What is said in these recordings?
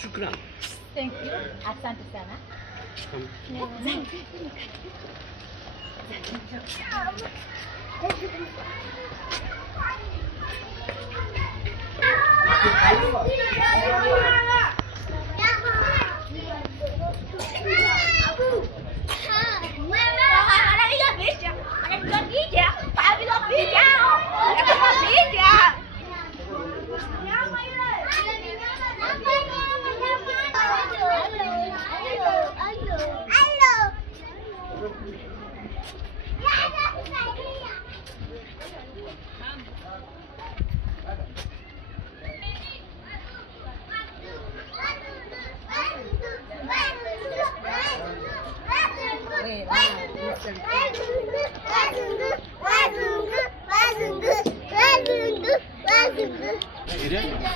Shukran. Thank you. Asante sana.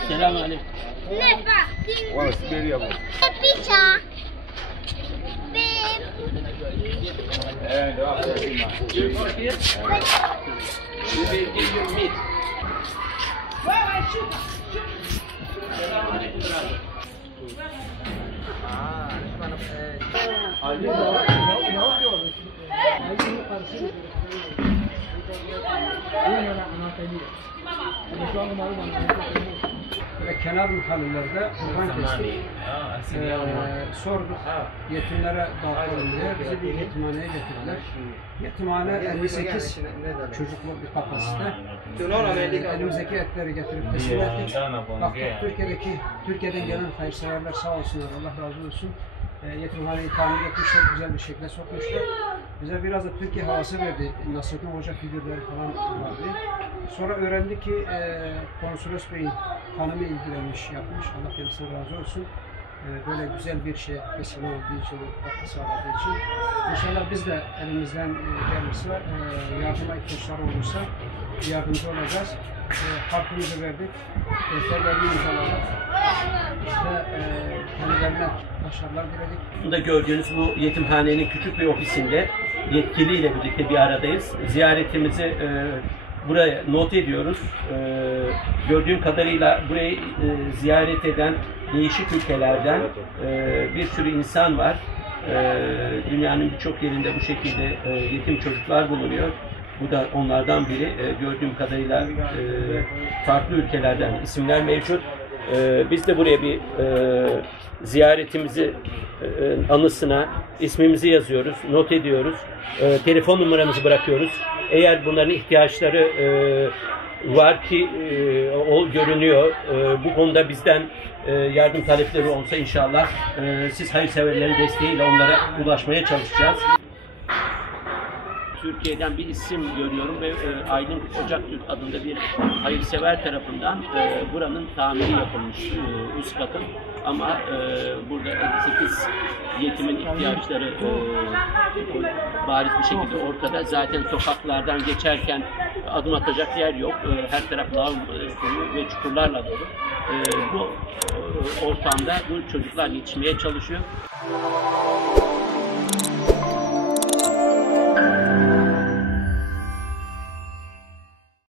Selam aleyküm. Picha. Ve kenar mahallelerde kurban kestik. Sorduk yetimlere dağıtalım diye bizi bir yetimhaneye getirdiler. Yetimhane 58 çocukluk bir kapasite. Elimizdeki etleri getirip teslim ettik. Baktık Türkiye'den gelen hayırseverler sağ olsunlar, Allah razı olsun. Yetimhaneyi tamir etmişler, güzel bir şekilde sokmuşlar. Bize biraz da Türkiye havası verdi. Nasrettin Hoca figürleri falan vardı. Sonra öğrendik ki Konsolos Bey'in hanımı ilgilenmiş, yapmış. Allah kendisine razı olsun. Böyle güzel bir şey vesile olduğu için, katkı sağladığı için. İnşallah biz de elimizden gelirse, yardıma ihtiyaçları olursa yardımcı olacağız. Hakkımızı verdik. Defterlerini imzaladık. İşte kendilerine başarılar diledik. Burada gördüğünüz bu yetimhanenin küçük bir ofisinde yetkiliyle birlikte bir aradayız. Ziyaretimizi buraya not ediyoruz. Gördüğüm kadarıyla burayı ziyaret eden değişik ülkelerden bir sürü insan var. Dünyanın birçok yerinde bu şekilde yetim çocuklar bulunuyor. Bu da onlardan biri. Gördüğüm kadarıyla farklı ülkelerden isimler mevcut. Biz de buraya bir ziyaretimizi anısına ismimizi yazıyoruz, not ediyoruz. Telefon numaramızı bırakıyoruz. Eğer bunların ihtiyaçları var ki o görünüyor. Bu konuda bizden yardım talepleri olsa inşallah siz hayırseverlerin desteğiyle onlara ulaşmaya çalışacağız. Türkiye'den bir isim görüyorum ve Aylin Ocaktürk adında bir hayırsever tarafından buranın tamiri yapılmış üst katın. Ama burada 58 yetimin ihtiyaçları bariz bir şekilde ortada. Zaten sokaklardan geçerken adım atacak yer yok. Her taraf lağım suyu ve çukurlarla dolu. Bu ortamda bu çocuklar yetişmeye çalışıyor.